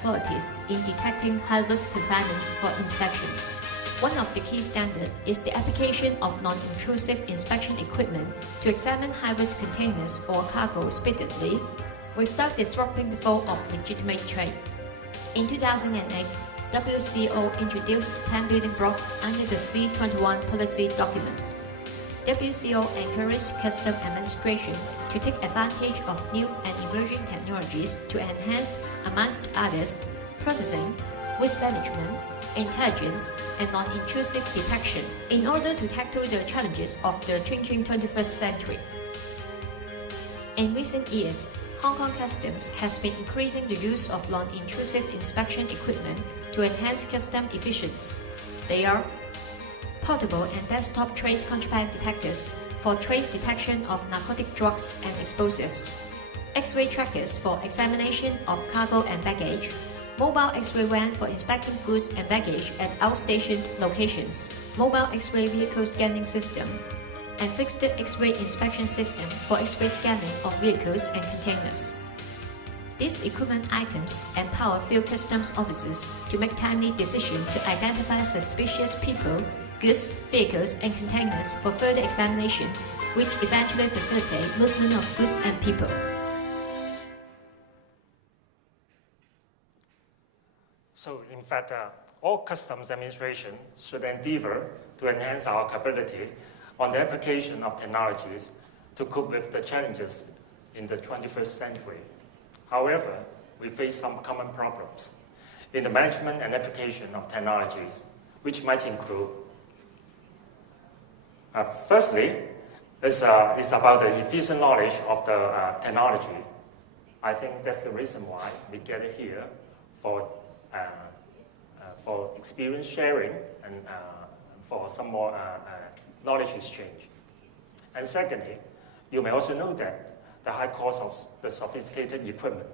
authorities in detecting high-risk consignments for inspection. One of the key standards is the application of non-intrusive inspection equipment to examine high-risk containers or cargo speedily without disrupting the flow of legitimate trade. In 2008, WCO introduced 10 building blocks under the C21 policy document. WCO encouraged custom administration to take advantage of new and emerging technologies to enhance, amongst others, processing, risk management, intelligence, and non-intrusive detection in order to tackle the challenges of the changing 21st century. In recent years, Hong Kong Customs has been increasing the use of non-intrusive inspection equipment to enhance custom efficiency. They are portable and desktop trace contraband detectors for trace detection of narcotic drugs and explosives, X-ray trackers for examination of cargo and baggage, mobile X-ray van for inspecting goods and baggage at outstationed locations, mobile X-ray vehicle scanning system, and fixed X-ray inspection system for X-ray scanning of vehicles and containers. These equipment items empower field customs officers to make timely decisions to identify suspicious people, goods, vehicles, and containers for further examination, which eventually facilitate movement of goods and people. So, in fact, all customs administration should endeavor to enhance our capability on the application of technologies to cope with the challenges in the 21st century. However, we face some common problems in the management and application of technologies, which might include firstly, it's about the efficient knowledge of the technology. I think that's the reason why we gather here for experience sharing and for some more knowledge exchange. And secondly, you may also know that the high cost of the sophisticated equipment.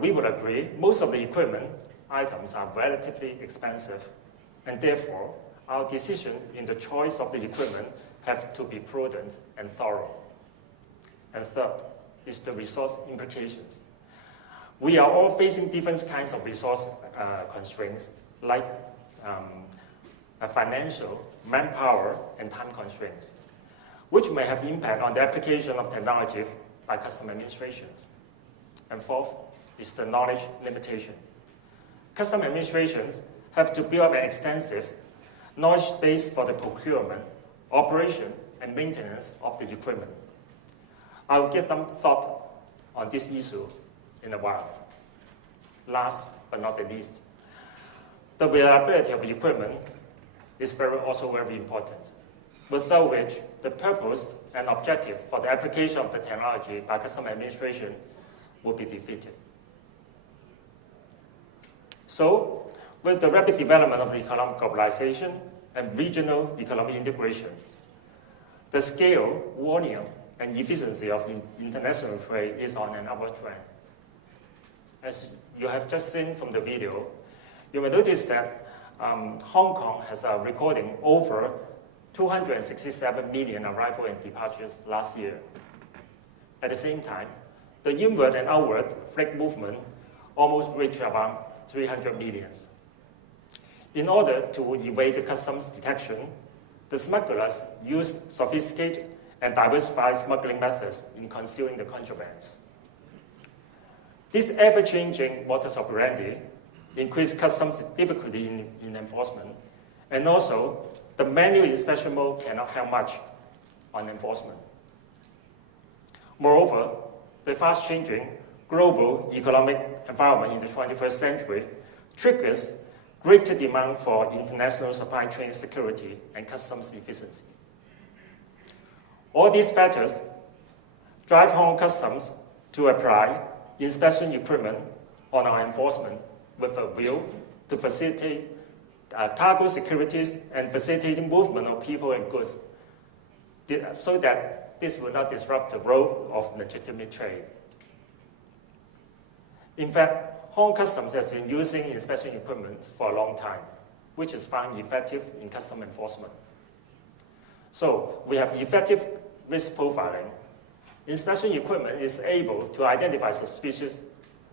We would agree most of the equipment items are relatively expensive, and therefore our decision in the choice of the equipment have to be prudent and thorough. And third is the resource implications. We are all facing different kinds of resource constraints, like financial, manpower, and time constraints, which may have impact on the application of technology by custom administrations. And fourth is the knowledge limitation. Custom administrations have to build up an extensive knowledge base for the procurement, operation, and maintenance of the equipment. I will give some thought on this issue in a while. Last but not the least, the reliability of the equipment is also very important, without which the purpose and objective for the application of the technology by custom administration will be defeated. So, with the rapid development of economic globalization and regional economic integration, the scale, volume, and efficiency of international trade is on an upward trend. As you have just seen from the video, you will notice that Hong Kong has a recording over 267 million arrivals and departures last year. At the same time, the inward and outward freight movement almost reached around 300 million. In order to evade the customs detection, the smugglers used sophisticated and diversified smuggling methods in concealing the contrabands. This ever-changing modus operandi increased customs difficulty in enforcement, and also the manual inspection mode cannot help much on enforcement. Moreover, the fast-changing global economic environment in the 21st century triggers greater demand for international supply chain security and customs efficiency. All these factors drive Hong Kong Customs to apply inspection equipment on our enforcement with a view to facilitate cargo securities and facilitating movement of people and goods so that this will not disrupt the role of legitimate trade. In fact, Hong Kong Customs has been using inspection equipment for a long time, which is found effective in custom enforcement. So we have effective risk profiling. Inspection equipment is able to identify suspicious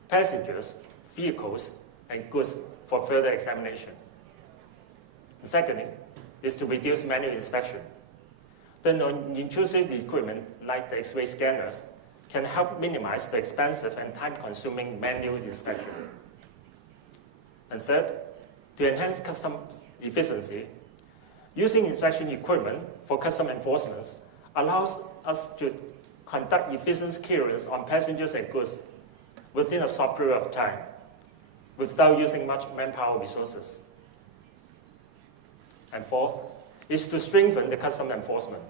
passengers, vehicles and goods for further examination. And secondly, is to reduce manual inspection. The non-intrusive equipment, like the X-ray scanners, can help minimize the expensive and time-consuming manual inspection. And third, to enhance customs efficiency, using inspection equipment for custom enforcement allows us to conduct efficient clearance on passengers and goods within a short period of time, without using much manpower resources. And fourth, is to strengthen the custom enforcement.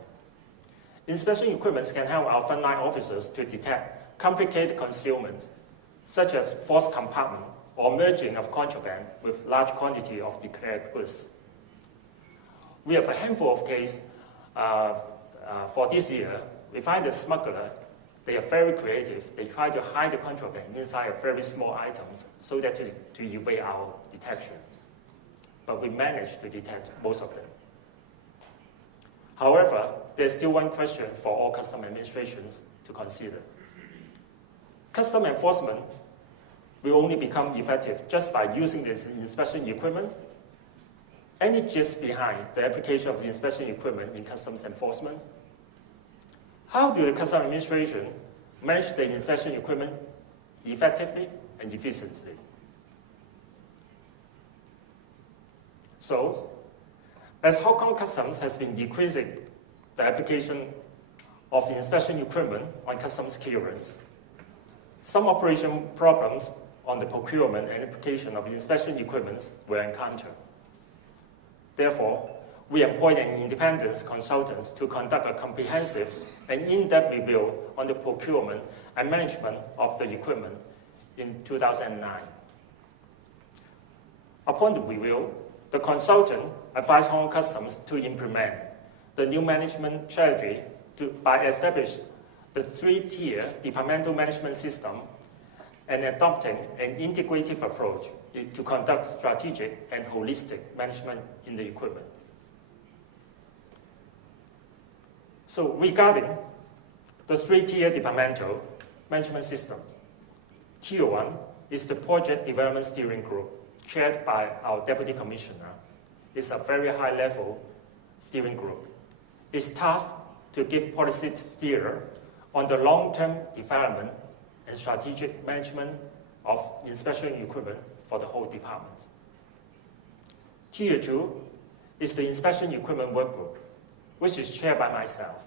Inspection equipment can help our frontline officers to detect complicated concealment, such as false compartment or merging of contraband with large quantity of declared goods. We have a handful of cases for this year. We find the smuggler, they are very creative. They try to hide the contraband inside of very small items so that to evade our detection. But we managed to detect most of them. However, there's still one question for all custom administrations to consider. Custom enforcement will only become effective just by using this inspection equipment. Any gist behind the application of the inspection equipment in customs enforcement? How do the custom administration manage the inspection equipment effectively and efficiently? So, as Hong Kong Customs has been decreasing the application of inspection equipment on customs clearance, some operation problems on the procurement and application of inspection equipment were encountered. Therefore, we employed an independent consultant to conduct a comprehensive and in-depth review on the procurement and management of the equipment in 2009. Upon the review, the consultant advised Hong Kong Customs to implement the new management strategy by establishing the three-tier departmental management system and adopting an integrative approach to conduct strategic and holistic management in the equipment. So regarding the three-tier departmental management systems, Tier 1 is the Project Development Steering Group, chaired by our Deputy Commissioner. It's a very high-level steering group. It's tasked to give policy steer on the long-term development and strategic management of inspection equipment for the whole department. Tier 2 is the Inspection Equipment Work Group, which is chaired by myself,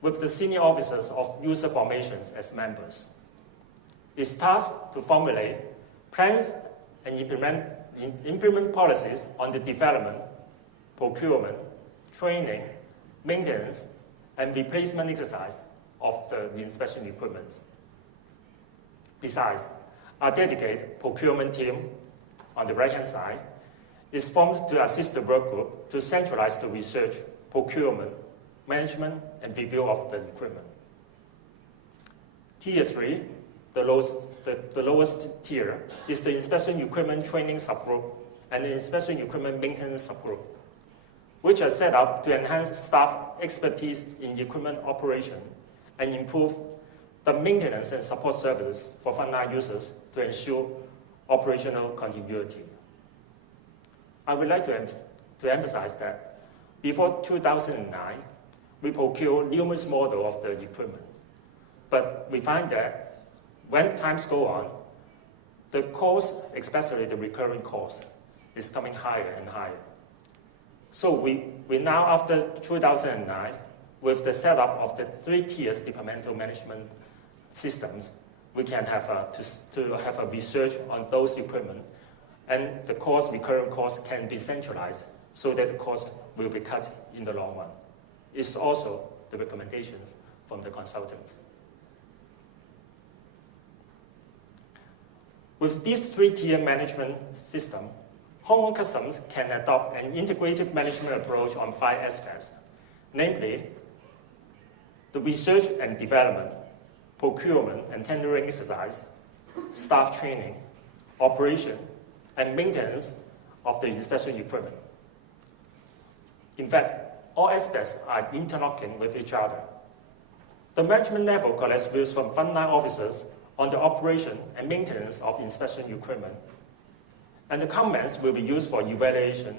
with the senior officers of user formations as members. It's tasked to formulate plans and implement policies on the development, procurement, training, maintenance, and replacement exercise of the inspection equipment. Besides, a dedicated procurement team on the right-hand side is formed to assist the work group to centralize the research, procurement, management, and review of the equipment. Tier 3, the lowest tier, is the inspection equipment training subgroup and the inspection equipment maintenance subgroup, which are set up to enhance staff expertise in equipment operation and improve the maintenance and support services for frontline users to ensure operational continuity. I would like to emphasize that before 2009, we procured numerous models of the equipment, but we find that when times go on, the cost, especially the recurring cost, is coming higher and higher. So we now, after 2009, with the setup of the three tiers departmental management systems, we can have a research on those equipment, and the cost, recurring cost, can be centralized so that the cost will be cut in the long run. It's also the recommendations from the consultants. With this three-tier management system, Hong Kong Customs can adopt an integrated management approach on 5 aspects, namely the research and development, procurement and tendering exercise, staff training, operation, and maintenance of the inspection equipment. In fact, all aspects are interlocking with each other. The management level collects views from frontline officers on the operation and maintenance of inspection equipment. And the comments will be used for evaluation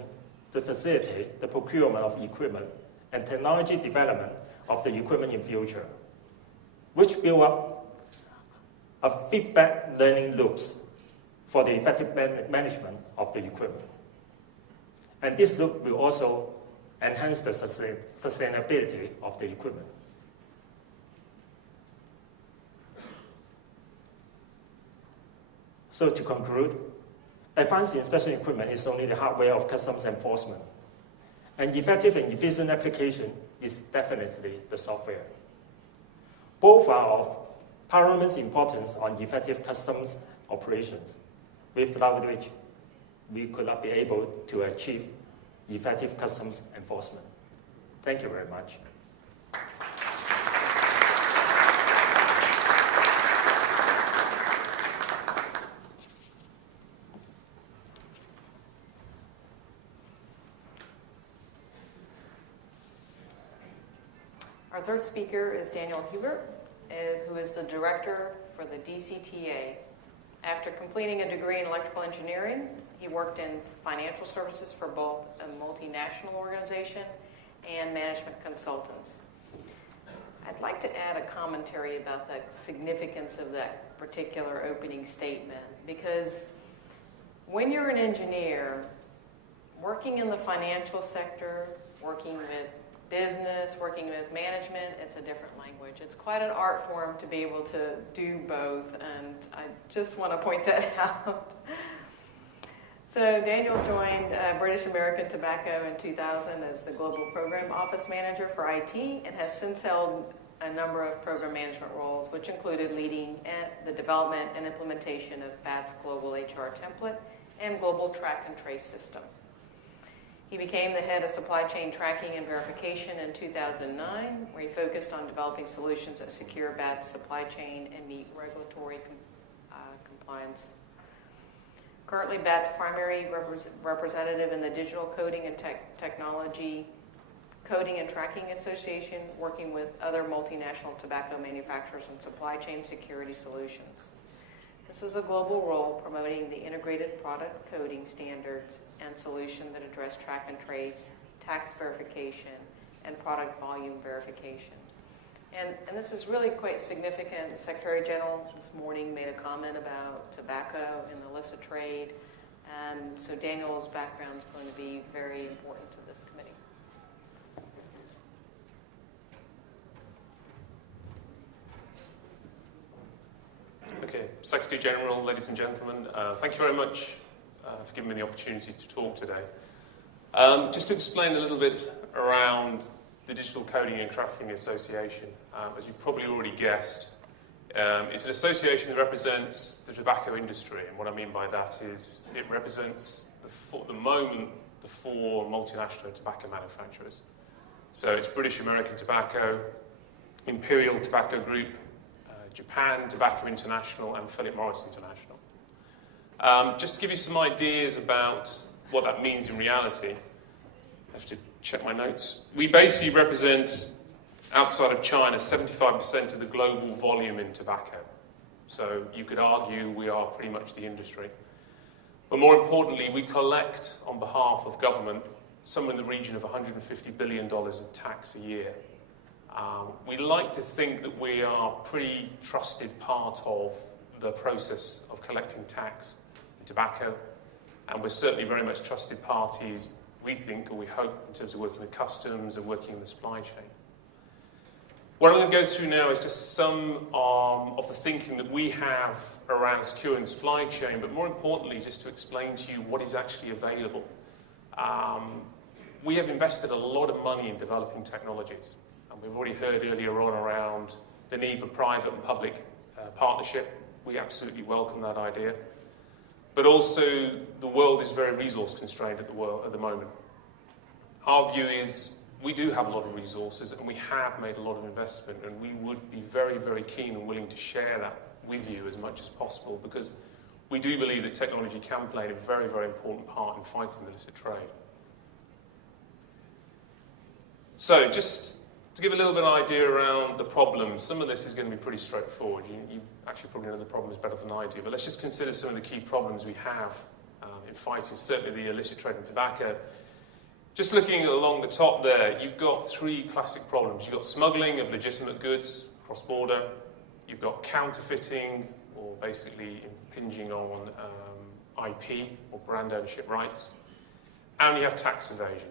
to facilitate the procurement of equipment and technology development of the equipment in future, which build up a feedback learning loops for the effective management of the equipment. And this loop will also enhance the sustainability of the equipment. So to conclude, advanced inspection equipment is only the hardware of customs enforcement. And effective and efficient application is definitely the software. Both are of paramount importance on effective customs operations, without which we could not be able to achieve effective customs enforcement. Thank you very much. Our third speaker is Daniel Hubert, who is the director for the DCTA. After completing a degree in electrical engineering, he worked in financial services for both a multinational organization and management consultants. I'd like to add a commentary about the significance of that particular opening statement, because when you're an engineer, working in the financial sector, working with business, working with management, it's a different language. It's quite an art form to be able to do both, and I just want to point that out. So Daniel joined British American Tobacco in 2000 as the Global Program Office Manager for IT, and has since held a number of program management roles, which included leading the development and implementation of BAT's Global HR Template and Global Track and Trace System. He became the head of supply chain tracking and verification in 2009, where he focused on developing solutions that secure BAT's supply chain and meet regulatory compliance. Currently, BAT's primary representative in the Digital Coding and Technology Coding and Tracking Association, working with other multinational tobacco manufacturers on supply chain security solutions. This is a global role promoting the integrated product coding standards and solutions that address track and trace, tax verification, and product volume verification. And this is really quite significant. The Secretary General this morning made a comment about tobacco and the illicit trade, and so Daniel's background is going to be very important to this committee. Okay, Secretary General, ladies and gentlemen, thank you very much for giving me the opportunity to talk today. Just to explain a little bit around the Digital Coding and Tracking Association, as you've probably already guessed, it's an association that represents the tobacco industry, and what I mean by that is it represents the four multinational tobacco manufacturers. So it's British American Tobacco, Imperial Tobacco Group, Japan Tobacco International, and Philip Morris International. Just to give you some ideas about what that means in reality, I have to check my notes. We basically represent, outside of China, 75% of the global volume in tobacco. So you could argue we are pretty much the industry. But more importantly, we collect on behalf of government somewhere in the region of $150 billion of tax a year. We like to think that we are a pretty trusted part of the process of collecting tax in tobacco, and we're certainly very much trusted parties, we think, or we hope, in terms of working with customs and working in the supply chain. What I'm going to go through now is just some of the thinking that we have around securing the supply chain, but more importantly, just to explain to you what is actually available. We have invested a lot of money in developing technologies. We've already heard earlier on around the need for private and public partnership. We absolutely welcome that idea. But also, the world is very resource constrained at the moment. Our view is we do have a lot of resources, and we have made a lot of investment, and we would be very, very keen and willing to share that with you as much as possible, because we do believe that technology can play a very, very important part in fighting the illicit trade. So, just To give a little bit of idea around the problems, some of this is going to be pretty straightforward. You actually probably know the problems better than I do, but let's just consider some of the key problems we have in fighting, certainly the illicit trade in tobacco. Just looking along the top there, you've got three classic problems. You've got smuggling of legitimate goods cross-border, you've got counterfeiting, or basically impinging on IP, or brand ownership rights, and you have tax evasion.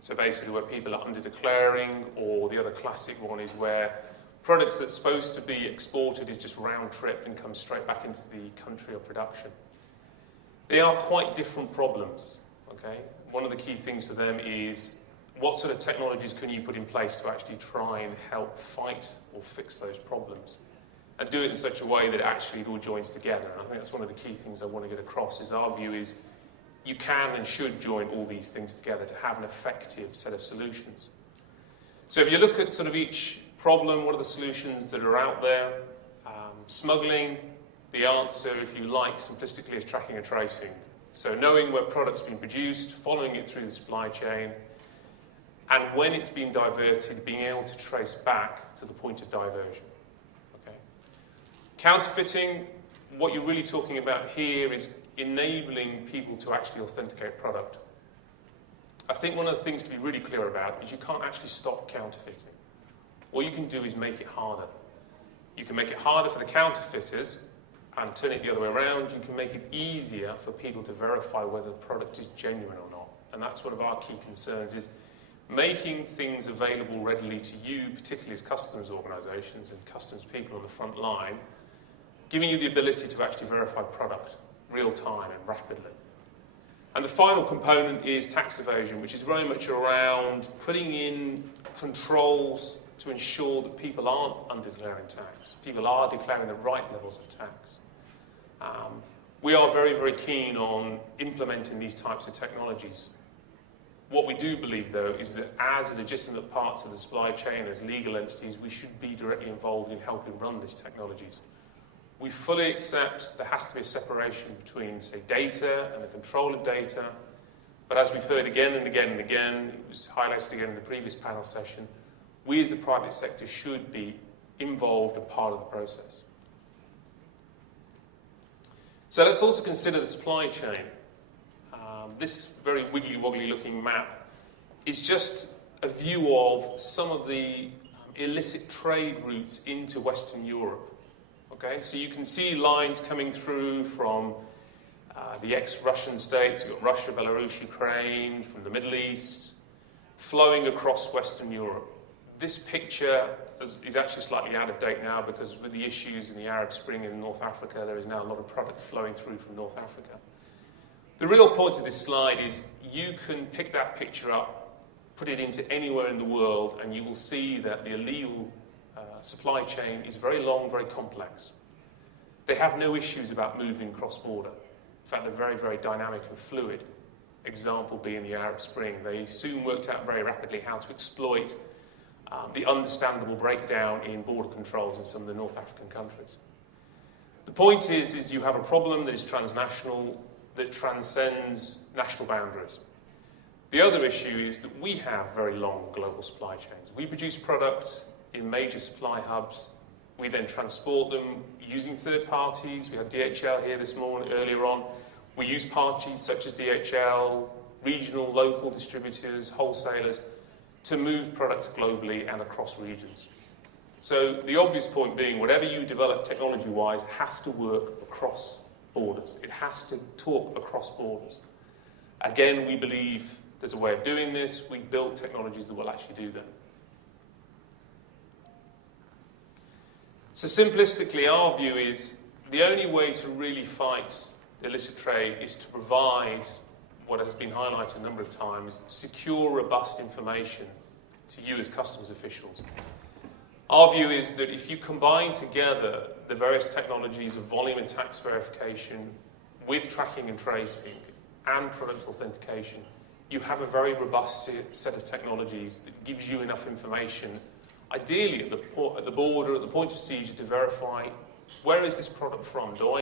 So basically where people are under-declaring, or the other classic one is where products that's supposed to be exported is just round-trip and comes straight back into the country of production. They are quite different problems, okay? One of the key things to them is what sort of technologies can you put in place to actually try and help fight or fix those problems? And do it in such a way that actually it all joins together. And I think that's one of the key things I want to get across, is our view is you can and should join all these things together to have an effective set of solutions. So if you look at sort of each problem, what are the solutions that are out there? Smuggling, the answer, if you like, simplistically is tracking and tracing. So knowing where product's been produced, following it through the supply chain, and when it's been diverted, being able to trace back to the point of diversion. Okay. Counterfeiting, what you're really talking about here is enabling people to actually authenticate product. I think one of the things to be really clear about is you can't actually stop counterfeiting. All you can do is make it harder. You can make it harder for the counterfeiters and turn it the other way around. You can make it easier for people to verify whether the product is genuine or not. And that's one of our key concerns, is making things available readily to you, particularly as customs organisations and customs people on the front line, giving you the ability to actually verify product real time and rapidly. And the final component is tax evasion, which is very much around putting in controls to ensure that people aren't under-declaring tax. People are declaring the right levels of tax. We are very, very keen on implementing these types of technologies. What we do believe, though, is that as legitimate parts of the supply chain, as legal entities, we should be directly involved in helping run these technologies. We fully accept there has to be a separation between, say, data and the control of data. But as we've heard again and again and again, it was highlighted again in the previous panel session, we as the private sector should be involved and part of the process. So let's also consider the supply chain. This very wiggly-woggly looking map is just a view of some of the illicit trade routes into Western Europe. Okay, so you can see lines coming through from the ex-Russian states. You've got Russia, Belarus, Ukraine, from the Middle East, flowing across Western Europe. This picture is actually slightly out of date now, because with the issues in the Arab Spring in North Africa, there is now a lot of product flowing through from North Africa. The real point of this slide is you can pick that picture up, put it into anywhere in the world, and you will see that the illegal supply chain is very long, very complex. They have no issues about moving cross-border. In fact, they're very, very dynamic and fluid. Example being the Arab Spring. They soon worked out very rapidly how to exploit the understandable breakdown in border controls in some of the North African countries. The point is you have a problem that is transnational, that transcends national boundaries. The other issue is that we have very long global supply chains. We produce products in major supply hubs. We then transport them using third parties. We had DHL here this morning, earlier on. We use parties such as DHL, regional, local distributors, wholesalers, to move products globally and across regions. So the obvious point being, whatever you develop technology-wise has to work across borders. It has to talk across borders. Again, we believe there's a way of doing this. We've built technologies that will actually do that. So simplistically, our view is the only way to really fight illicit trade is to provide what has been highlighted a number of times, secure, robust information to you as customs officials. Our view is that if you combine together the various technologies of volume and tax verification with tracking and tracing and product authentication, you have a very robust set of technologies that gives you enough information, ideally at the border, at the point of seizure, to verify where is this product from? Do I